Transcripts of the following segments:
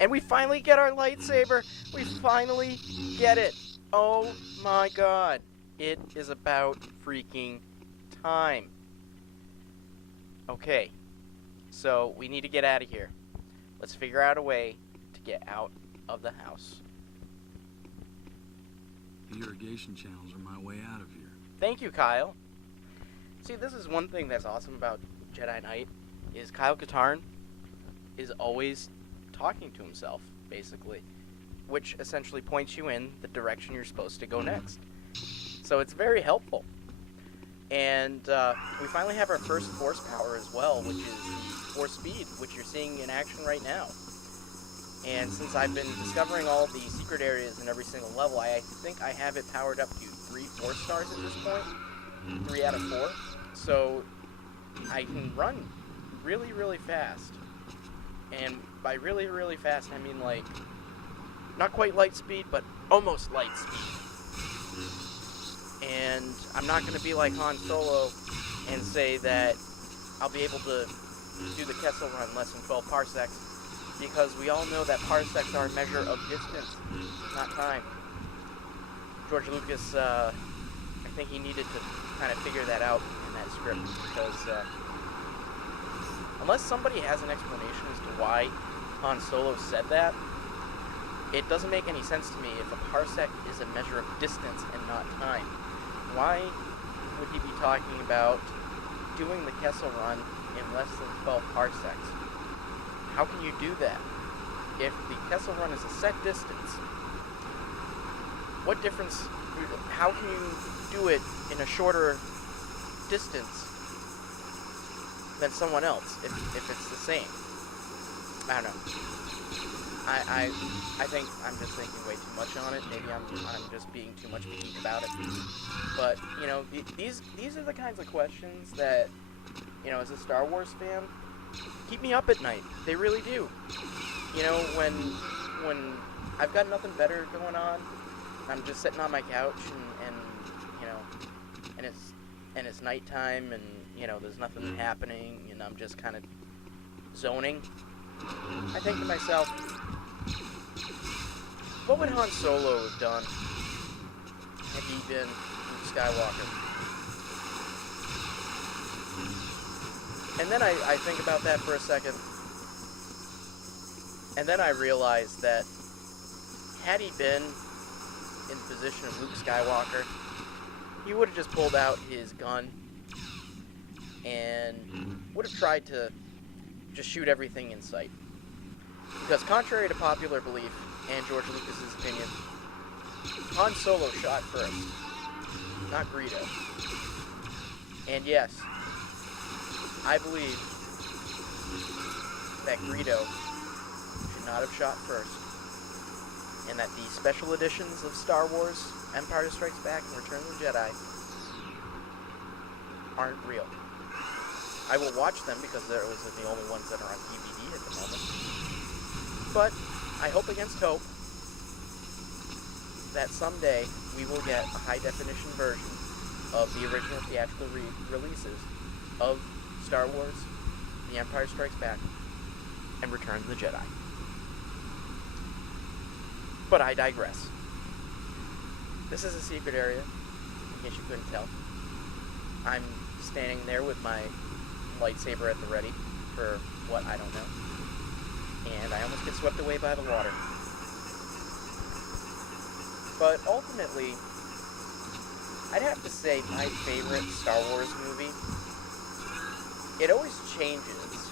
And we finally get our lightsaber. We finally get it. Oh my god. It is about freaking time. Okay, so we need to get out of here. Let's figure out a way to get out of the house. The irrigation channels are my way out of here. Thank you, Kyle. See, this is one thing that's awesome about Jedi Knight, is Kyle Katarn is always talking to himself, basically, which essentially points you in the direction you're supposed to go next. So it's very helpful. And we finally have our first Force power as well, which is the Force Speed, which you're seeing in action right now. And since I've been discovering all the secret areas in every single level, I think I have it powered up to 3 Force stars at this point. 3 out of 4. So I can run really, really fast. And by really, really fast, I mean like, not quite light speed, but almost light speed. And I'm not going to be like Han Solo and say that I'll be able to do the Kessel Run less than 12 parsecs, because we all know that parsecs are a measure of distance, not time. George Lucas, I think he needed to kind of figure that out in that script, because unless somebody has an explanation as to why Han Solo said that, it doesn't make any sense to me if a parsec is a measure of distance and not time. Why would he be talking about doing the Kessel Run in less than 12 parsecs? How can you do that? If the Kessel Run is a set distance, what difference, how can you do it in a shorter distance than someone else if it's the same? I don't know. I think I'm just thinking way too much on it. Maybe I'm just being too much of a geek about it. But, you know, these are the kinds of questions that, you know, as a Star Wars fan, keep me up at night. They really do. You know, when I've got nothing better going on, I'm just sitting on my couch and you know, and it's nighttime, and, you know, there's nothing happening, and I'm just kind of zoning, I think to myself, what would Han Solo have done had he been Luke Skywalker? And then I think about that for a second, and then I realize that had he been in the position of Luke Skywalker, he would have just pulled out his gun and would have tried to just shoot everything in sight. Because contrary to popular belief and George Lucas's opinion, Han Solo shot first, not Greedo. And yes, I believe that Greedo should not have shot first, and that the special editions of Star Wars, Empire Strikes Back and Return of the Jedi aren't real. I will watch them because those are the only ones that are on DVD at the moment. But I hope against hope that someday we will get a high-definition version of the original theatrical releases of Star Wars, The Empire Strikes Back, and Return of the Jedi. But I digress. This is a secret area, in case you couldn't tell. I'm standing there with my lightsaber at the ready for what, I don't know. And I almost get swept away by the water. But ultimately, I'd have to say my favorite Star Wars movie, it always changes.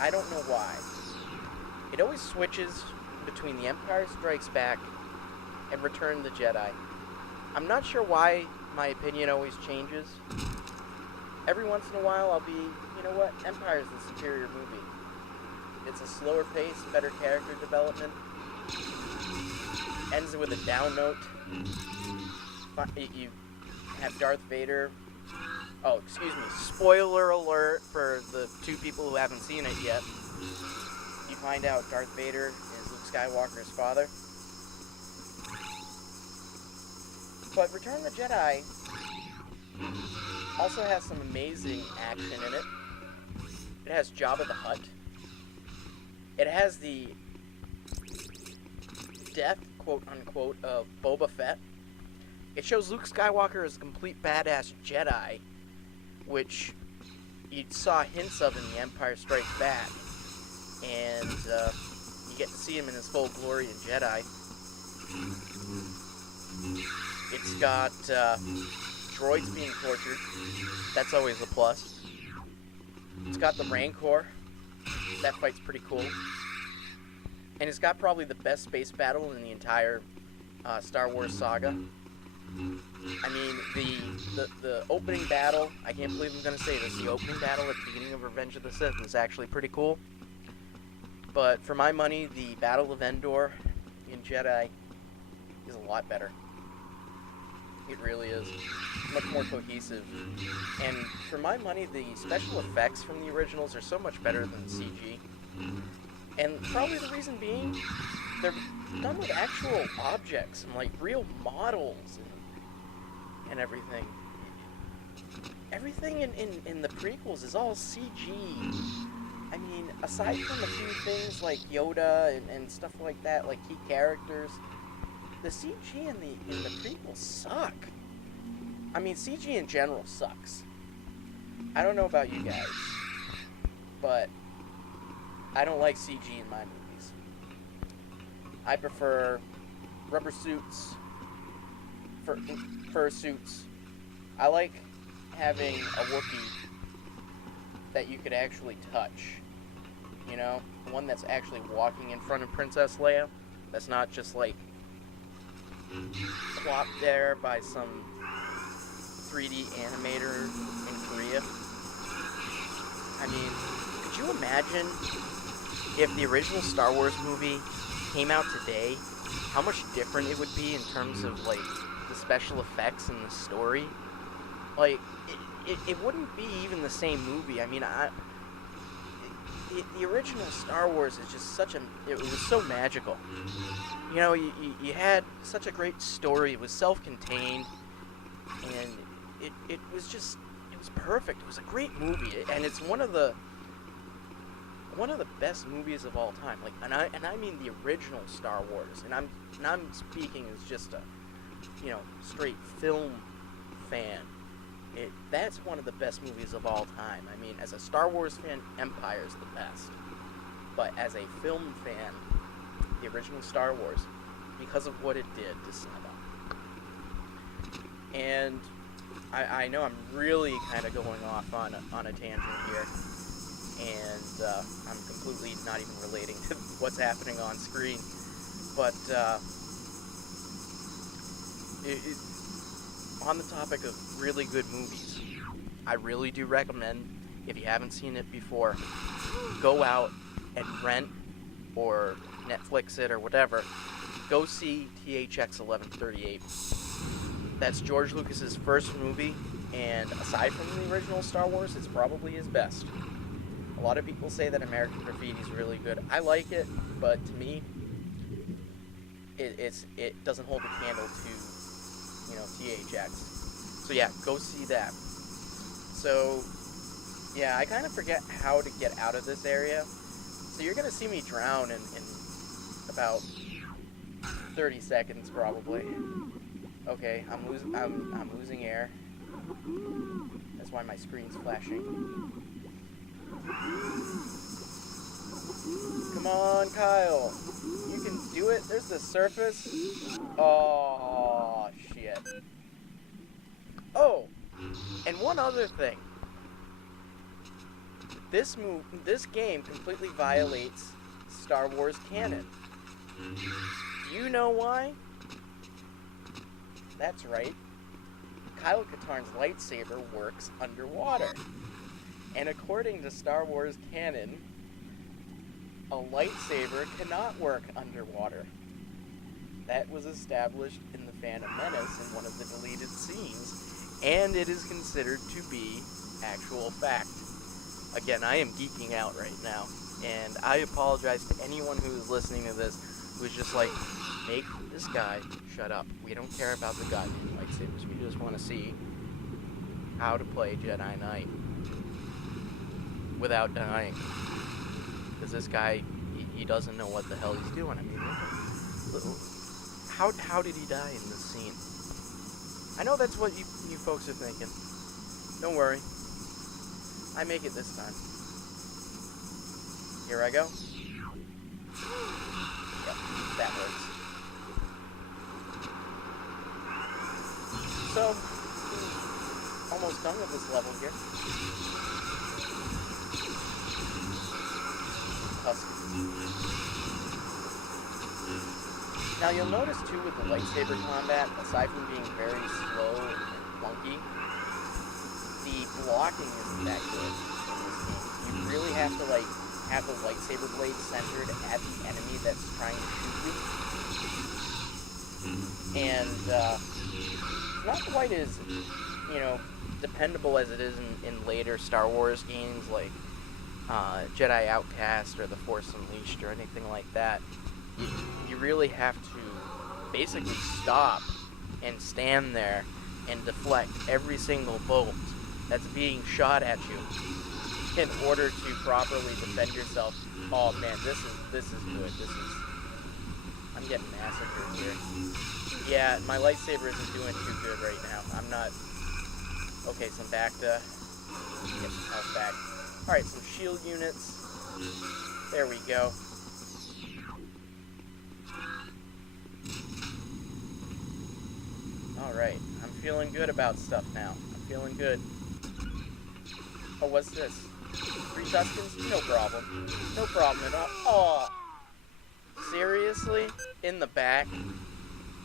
I don't know why. It always switches between The Empire Strikes Back and Return of the Jedi. I'm not sure why my opinion always changes. Every once in a while I'll be, you know what, Empire's the superior movie. It's a slower pace, better character development. Ends with a down note. You have Darth Vader. Oh, excuse me. Spoiler alert for the 2 people who haven't seen it yet. You find out Darth Vader is Luke Skywalker's father. But Return of the Jedi also has some amazing action in it. It has Jabba the Hutt. It has the death, quote unquote, of Boba Fett. It shows Luke Skywalker as a complete badass Jedi, which you saw hints of in The Empire Strikes Back. And you get to see him in his full glory in Jedi. It's got droids being tortured. That's always a plus. It's got the Rancor. That fight's pretty cool. And it's got probably the best space battle in the entire Star Wars saga. I mean, the opening battle, I can't believe I'm going to say this, the opening battle at the beginning of Revenge of the Sith is actually pretty cool. But for my money, the Battle of Endor in Jedi is a lot better. It really is. Much more cohesive. And for my money, the special effects from the originals are so much better than the CG. And probably the reason being, they're done with actual objects and like real models and everything. Everything in the prequels is all CG. I mean, aside from a few things like Yoda and stuff like that, like key characters, the CG in the prequels suck. I mean, CG in general sucks. I don't know about you guys, but I don't like CG in my movies. I prefer rubber suits, fur suits. I like having a Wookiee that you could actually touch. You know? One that's actually walking in front of Princess Leia. That's not just like plopped there by some 3D animator in Korea. I mean, could you imagine if the original Star Wars movie came out today, how much different it would be in terms of like the special effects and the story? Like, it wouldn't be even the same movie. I mean, the original Star Wars is just it was so magical. You know, you had such a great story. It was self-contained, and it was perfect. It was a great movie, and it's one of the best movies of all time. Like, and I mean the original Star Wars, and I'm speaking as just a, you know, straight film fan. That's one of the best movies of all time. I mean, as a Star Wars fan, Empire's the best. But as a film fan, the original Star Wars, because of what it did to cinema. And I know I'm really kind of going off on a tangent here, and I'm completely not even relating to what's happening on screen. But on the topic of really good movies, I really do recommend, if you haven't seen it before, go out and rent or Netflix it or whatever. Go see THX 1138. That's George Lucas's first movie, and aside from the original Star Wars, it's probably his best. A lot of people say that American Graffiti is really good. I like it, but to me, it doesn't hold a candle to, you know, THX. So yeah, go see that. So yeah, I kind of forget how to get out of this area. So you're gonna see me drown in about 30 seconds probably. Okay, I'm losing air. That's why my screen's flashing. Come on, Kyle. You can do it. There's the surface. Oh, shit. Oh, and one other thing. This game completely violates Star Wars canon. Do you know why? That's right. Kyle Katarn's lightsaber works underwater. And according to Star Wars canon, a lightsaber cannot work underwater. That was established in The Phantom Menace in one of the deleted scenes, and it is considered to be actual fact. Again, I am geeking out right now, and I apologize to anyone who is listening to this who's just like, make this guy shut up. We don't care about the goddamn lightsabers. We just want to see how to play Jedi Knight without dying. Because this guy, he doesn't know what the hell he's doing. I mean, How did he die in this scene? I know that's what you folks are thinking. Don't worry. I make it this time. Here I go. Yep, that works. So, almost done with this level here. Now you'll notice too with the lightsaber combat, aside from being very slow and clunky, the blocking isn't that good in this game. You really have to have the lightsaber blade centered at the enemy that's trying to shoot you. And it's not quite as, dependable as it is in later Star Wars games like Jedi Outcast or The Force Unleashed or anything like that. You really have to basically stop and stand there and deflect every single bolt that's being shot at you in order to properly defend yourself. Oh man, this is good. I'm getting massacred here. Yeah, my lightsaber isn't doing too good right now. I'm not. Okay, so I'm back to get some health back. All right, some shield units. There we go. Alright, I'm feeling good about stuff now. I'm feeling good. Oh, what's this? 3 Tuscans? No problem. No problem at all. Oh! Seriously? In the back?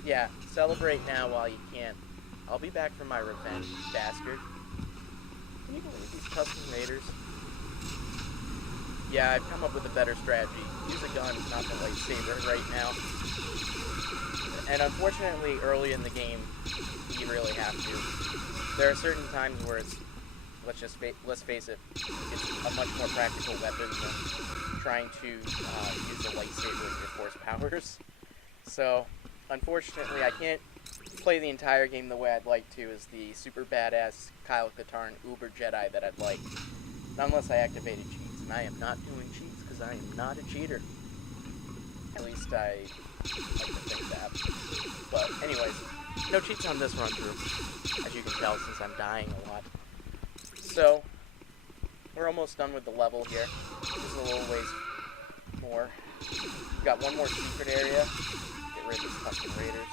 Yeah, celebrate now while you can. I'll be back for my revenge, you bastard. Can you believe these Tuscan Raiders? Yeah, I've come up with a better strategy. Use a gun, not the lightsaber right now. And unfortunately, early in the game, you really have to. There are certain times where it's, let's face it, it's a much more practical weapon than trying to use a lightsaber with your force powers. So, unfortunately, I can't play the entire game the way I'd like to as the super badass Kyle Katarn Uber Jedi that I'd like, not unless I activated cheats. And I am not doing cheats because I am not a cheater. At least I like to think that. But anyways, no cheats on this run through, as you can tell since I'm dying a lot. So, we're almost done with the level here. Just a little ways more. We've got one more secret area. Get rid of these Tusken Raiders.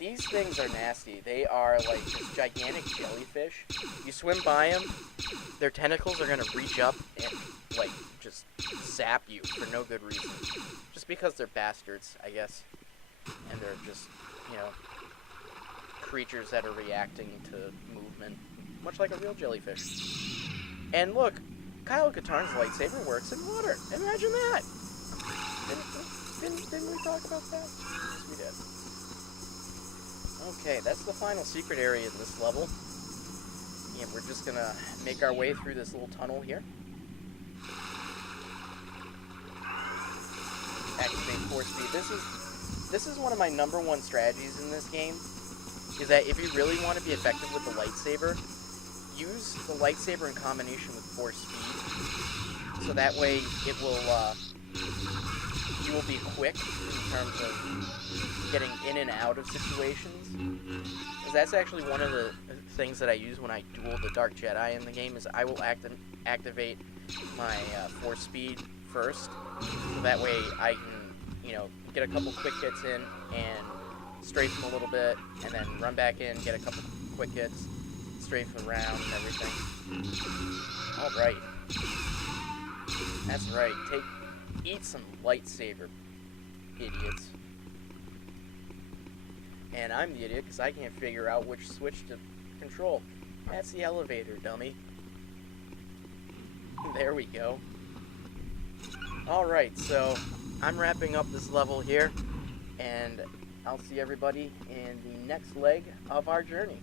These things are nasty. They are like this gigantic jellyfish. You swim by them, their tentacles are going to reach up and just zap you for no good reason. Just because they're bastards, I guess. And they're just, creatures that are reacting to movement. Much like a real jellyfish. And look, Kyle Katarn's lightsaber works in water. Imagine that! Didn't we talk about that? Yes, we did. Okay, that's the final secret area in this level. And we're just gonna make our way through this little tunnel here. Activate force speed. This is one of my number one strategies in this game. Is that if you really want to be effective with the lightsaber, use the lightsaber in combination with force speed. So that way it will you will be quick in terms of getting in and out of situations. Because that's actually one of the things that I use when I duel the Dark Jedi in the game, is I will activate my force speed first. So that way I can, get a couple quick hits in and strafe them a little bit, and then run back in, get a couple quick hits, strafe around and everything. Alright. That's right. Eat some lightsaber, idiots. And I'm the idiot because I can't figure out which switch to control. That's the elevator, dummy. There we go. Alright, so I'm wrapping up this level here, and I'll see everybody in the next leg of our journey.